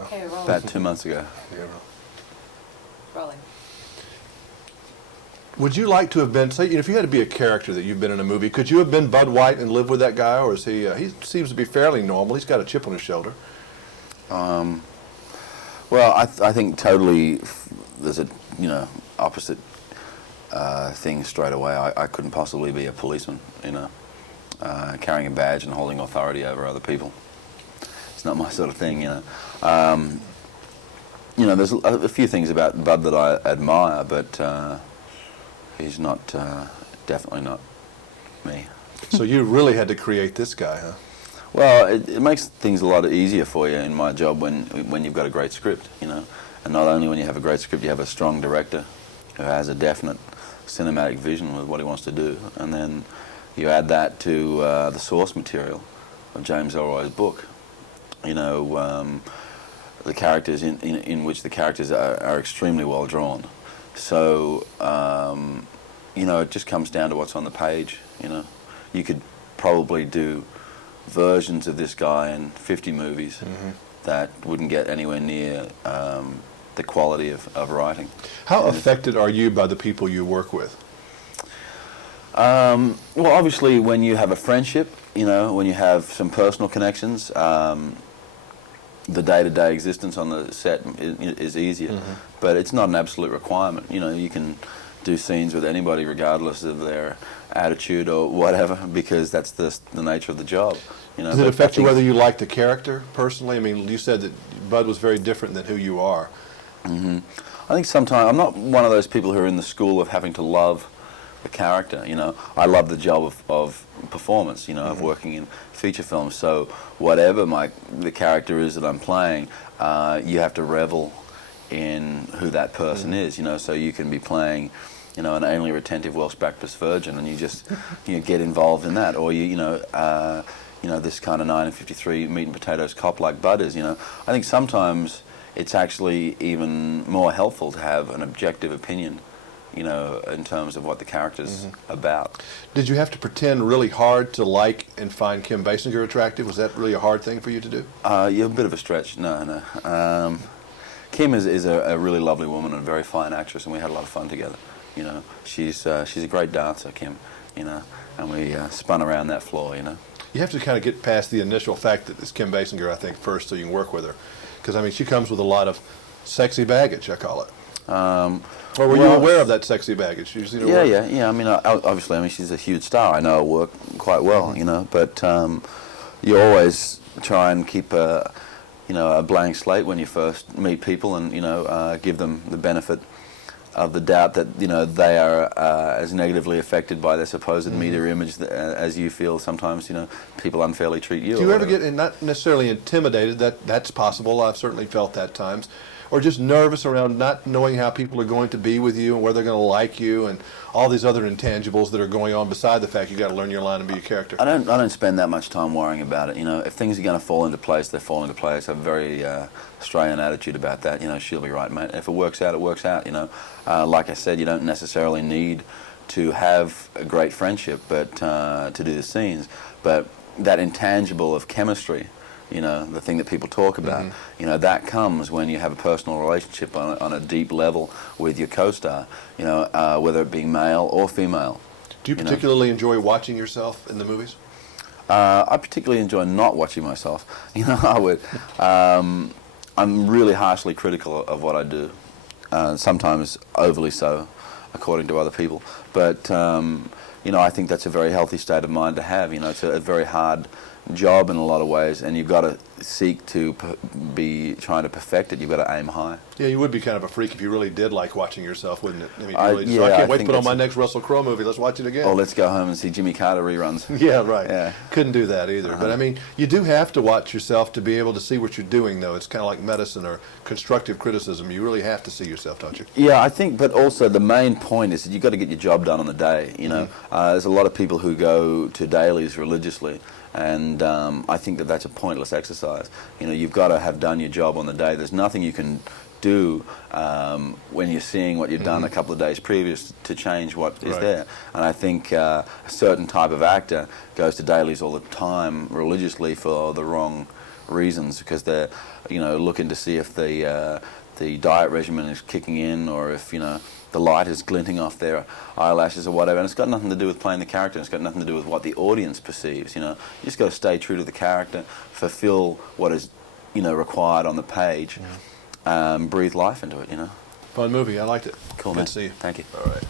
Okay, rolling. about 2 months ago. Yeah. Rolling. Would you like to have been, say, if you had to be a character that you've been in a movie, could you have been Bud White and lived with that guy, or is he seems to be fairly normal. He's got a chip on his shoulder. Well, I think totally there's a, opposite thing straight away. I couldn't possibly be a policeman, carrying a badge and holding authority over other people. It's not my sort of thing, there's a few things about Bud that I admire, but he's not, definitely not me. So you really had to create this guy, huh? Well, it makes things a lot easier for you in my job when you've got a great script, and not only when you have a great script, you have a strong director who has a definite cinematic vision with what he wants to do, and then you add that to the source material of James Ellroy's book. The characters in which the characters are extremely well drawn. So, it just comes down to what's on the page. You could probably do versions of this guy in 50 movies that wouldn't get anywhere near the quality of writing. How affected are you by the people you work with? Well, obviously, when you have a friendship, when you have some personal connections, the day-to-day existence on the set is easier. But it's not an absolute requirement. You can do scenes with anybody regardless of their attitude or whatever, because that's the nature of the job. Does it affect you whether you like the character personally? I mean, you said that Bud was very different than who you are. I think sometimes I'm not one of those people who are in the school of having to love the character. I love the job of performance. Of working in feature films. So whatever the character is that I'm playing, you have to revel in who that person is. So you can be playing, an anally retentive, well-practiced virgin, and you just get involved in that, or this kind of 953 meat and potatoes cop like Bud is. I think sometimes it's actually even more helpful to have an objective opinion, in terms of what the character's about. Did you have to pretend really hard to like and find Kim Basinger attractive? Was that really a hard thing for you to do? Yeah, a bit of a stretch. No. Kim is a really lovely woman and a very fine actress, and we had a lot of fun together. She's a great dancer, Kim. And we spun around that floor. You have to kind of get past the initial fact that it's Kim Basinger, I think, first, so you can work with her, because she comes with a lot of sexy baggage, I call it. Or were you aware of that sexy baggage? Yeah. Obviously, she's a huge star. I know her work quite well, but you always try and keep a blank slate when you first meet people, and give them the benefit of the doubt that they are as negatively affected by their supposed media image as you feel sometimes people unfairly treat you. Do you ever get not necessarily intimidated? That's possible. I've certainly felt that at times. Or just nervous around not knowing how people are going to be with you and where they're going to like you, and all these other intangibles that are going on beside the fact you got to learn your line and be a character? I don't spend that much time worrying about it. If things are going to fall into place, they fall into place. I have a very Australian attitude about that. She'll be right, mate. If it works out, it works out. Like I said, you don't necessarily need to have a great friendship, but to do the scenes. But that intangible of chemistry, the thing that people talk about, that comes when you have a personal relationship on a deep level with your co-star, whether it be male or female. Do you particularly enjoy watching yourself in the movies? I particularly enjoy not watching myself. I would. I'm really harshly critical of what I do, sometimes overly so, according to other people. But, I think that's a very healthy state of mind to have. It's a very hard job in a lot of ways, and you've got to seek to be trying to perfect it. You've got to aim high. Yeah, you would be kind of a freak if you really did like watching yourself, wouldn't it? I can't wait to put on my next Russell Crowe movie. Let's watch it again. Or let's go home and see Jimmy Carter reruns. Yeah, right. Yeah. Couldn't do that either. But you do have to watch yourself to be able to see what you're doing, though. It's kind of like medicine or constructive criticism. You really have to see yourself, don't you? Yeah, I think, but also the main point is that you've got to get your job done on the day. There's a lot of people who go to dailies religiously, and I think that's a pointless exercise. You've got to have done your job on the day. There's nothing you can do when you're seeing what you've done a couple of days previous to change what is there. And I think a certain type of actor goes to dailies all the time religiously for the wrong reasons, because they're, looking to see if the diet regimen is kicking in, or if, the light is glinting off their eyelashes or whatever. And it's got nothing to do with playing the character. It's got nothing to do with what the audience perceives. You just got to stay true to the character, fulfill what is, required on the page, breathe life into it. Fun movie. I liked it. Cool, Good man. to see you. Thank you. All right.